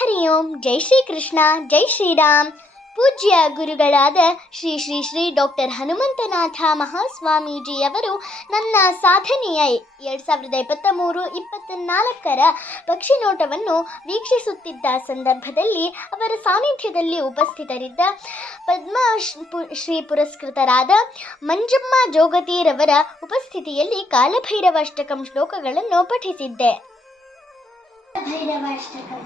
ಹರಿ ಓಂ. ಜೈ ಶ್ರೀ ಕೃಷ್ಣ, ಜೈ ಶ್ರೀರಾಮ್. ಪೂಜ್ಯ ಗುರುಗಳಾದ ಶ್ರೀ ಶ್ರೀ ಶ್ರೀ ಡಾಕ್ಟರ್ ಹನುಮಂತನಾಥ ಮಹಾಸ್ವಾಮೀಜಿಯವರು ನನ್ನ ಸಾಧನೆಯ 2023-24 ಪಕ್ಷಿ ನೋಟವನ್ನು ವೀಕ್ಷಿಸುತ್ತಿದ್ದ ಸಂದರ್ಭದಲ್ಲಿ ಅವರ ಸಾನ್ನಿಧ್ಯದಲ್ಲಿ ಉಪಸ್ಥಿತರಿದ್ದ ಪದ್ಮಶ್ರೀ ಪುರಸ್ಕೃತರಾದ ಮಂಜಮ್ಮ ಜೋಗತಿರವರ ಉಪಸ್ಥಿತಿಯಲ್ಲಿ ಕಾಲಭೈರವಾಷ್ಟಕಂ ಶ್ಲೋಕಗಳನ್ನು ಪಠಿಸಿದ್ದೆ. ಭೈರವಾಷ್ಟಕಂ.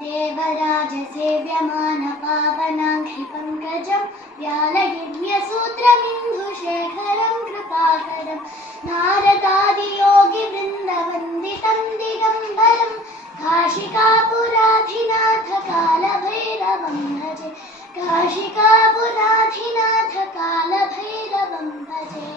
ದೇವರಾಜ ಸೇವ್ಯಮಾನ ಪಾವನಾಂಘ್ರಿ ಪಂಕಜಂ ವ್ಯಾಲಗಿರ್ಯಸೂತ್ರಮಿಂಧು ಶೇಖರಂ ಕೃಪಾಕರಂ ನಾರದಾದಿ ಯೋಗಿ ವೃಂದ ವಂದಿತಂ ದಿಗಂಬರಂ ಕಾಶಿಕಾಪುರಾಧಿನಾಥ ಕಾಲಭೈರವಂ ಭಜೆ. ಕಾಶಿಕಾಪುರಾಧಿನಾಥ ಕಾಲಭೈರವಂ ಭಜೆ.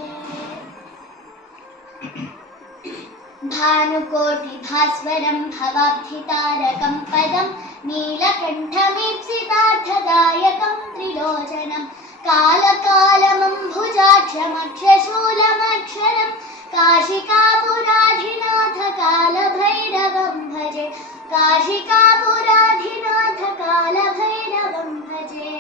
ಭಾನುಕೋಟಿ ಭಾಸ್ವರಂ ಭವಾಬ್ಧಿತಾರಕಂ ಪದಂ ನೀಲಕಂಠಮೀಪ್ಸಿತಾರ್ಥದಾಯಕಂ ತ್ರಿಲೋಚನಂ ಕಾಲಕಾಲಮಂಭುಜಾಕ್ಷಮಕ್ಷಶೂಲಮಕ್ಷರಂ ಕಾಶಿಕಾಪುರಾಧಿನಾಥ ಕಾಲಭೈರವಂ ಭಜೆ. ಕಾಶಿಕಾಪುರಾಧಿನಾಥ ಕಾಲಭೈರವಂ ಭಜೆ.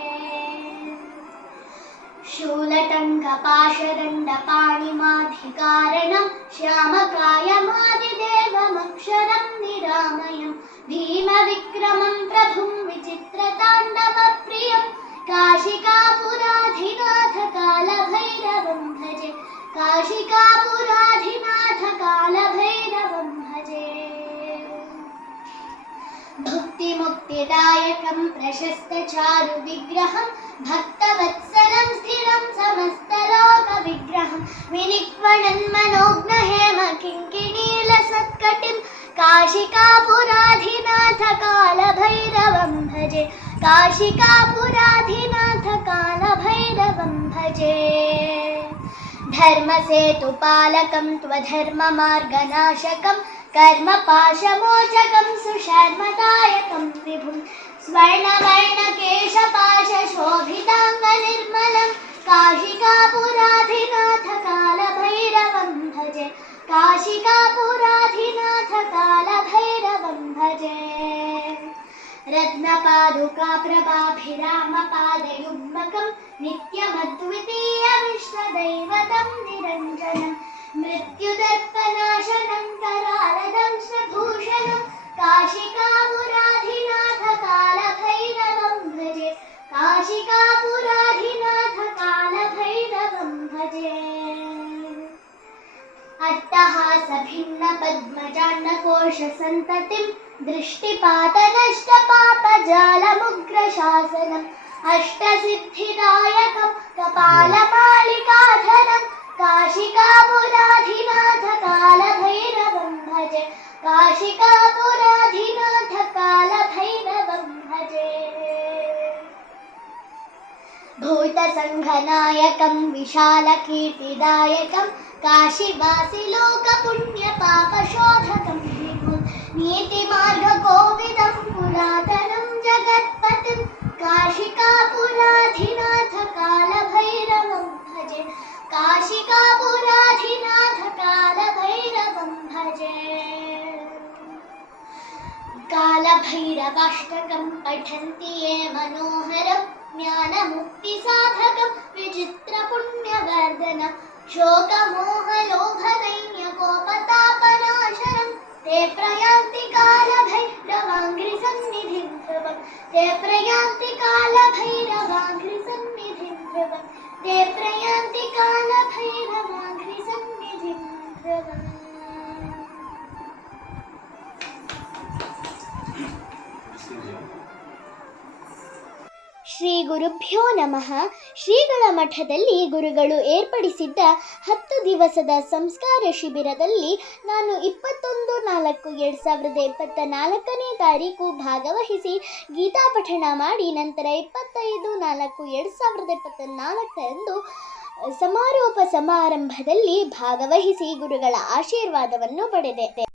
ಶೂಲಟङ्कपाशदण्डपाणिमाधिकारणं श्यामकायमादिदेवमक्षरं निरामयं भीमविक्रमं प्रभुं विचित्रताण्डवप्रियं काशिकापुराधिनाथ कालभैरवं भजे. काशिकापुराधिनाथ कालभैरवं भजे. भुक्तिमुक्तिदायकं प्रशस्तचारु विग्रहं भक्तवत्सलं स्थिरं समस्तलोकविग्रहं विनिक्वणन्मनोज्ञहेम किङ्किणीलसत्कटिं काशिकापुराधिनाथ कालभैरवं भजे. काशिकापुराधिनाथ कालभैरवं भजे. धर्मसेतुपालकं त्वधर्ममार्गनाशकं कर्मपाशमोचकं सुशर्मदायकं विभुं स्वर्णवर्णकेशपाशशोभिताङ्गनिर्मलं काशिकापुराधिनाथ कालभैरवं भजे. काशिकापुराधिनाथ कालभैरवं भजे. रत्नपादुकाप्रभाभिरामपादयुग्मकं नित्यमद्वितीयविश्वदैवतं निरञ्जनं मृत्युदर्पनाशनं करालदंशभूषणं काशिकापुराधिनाथ कालभैरवं भजे. काशिकापुराधिनाथ कालभैरवं भजे. अट्टहासभिन्नपद्मजाण्डकोशसन्ततिं दृष्टिपातनष्टपापजालमुग्रशासनम् अष्टसिद्धिदायकं कपालमालिकाधरं काशिकापुराधिनाथ कालभैरवं भजे. काशिकापुराधिनाथ कालभैरवं भजे. भूतसङ्घनायकं विशालकीर्तिदायकं काशीवासिलोकपुण्यपापशोधकं विभुं नीतिमार्गकोविदं पुरातनं जगत्पतिं काशिकापुराधिनाथ कालभैरवं भजे. काशिकापुराधिनाथ कालभैरवं भजे. कालभैरवाष्टकं पठन्ति ये मनोहरं ज्ञानमुक्तिसाधकं विचित्रपुण्यवर्धनं शोकमोहलोभनैन्यकोपतापनाशनं ते प्रयान्ति कालभैरवाङ्घ्रिसन्निधिं ध्रुवं ते प्रयान्ति कालभैरवाङ्घ्रिसन्निधिं ध्रुवं ते प्रयान्ति कालभैरवाङ्घ्रिसन्निधिं ध्रुवम्. ಶ್ರೀ ಗುರುಭ್ಯೋ ನಮಃ. ಶ್ರೀಗಳ ಮಠದಲ್ಲಿ ಗುರುಗಳು ಏರ್ಪಡಿಸಿದ್ದ 10 ದಿವಸದ ಸಂಸ್ಕಾರ ಶಿಬಿರದಲ್ಲಿ ನಾನು 21/4/2024 ತಾರೀಕು ಭಾಗವಹಿಸಿ ಗೀತಾ ಪಠಣ ಮಾಡಿ ನಂತರ 25/4/2024 ಸಮಾರೋಪ ಸಮಾರಂಭದಲ್ಲಿ ಭಾಗವಹಿಸಿ ಗುರುಗಳ ಆಶೀರ್ವಾದವನ್ನು ಪಡೆದೆ.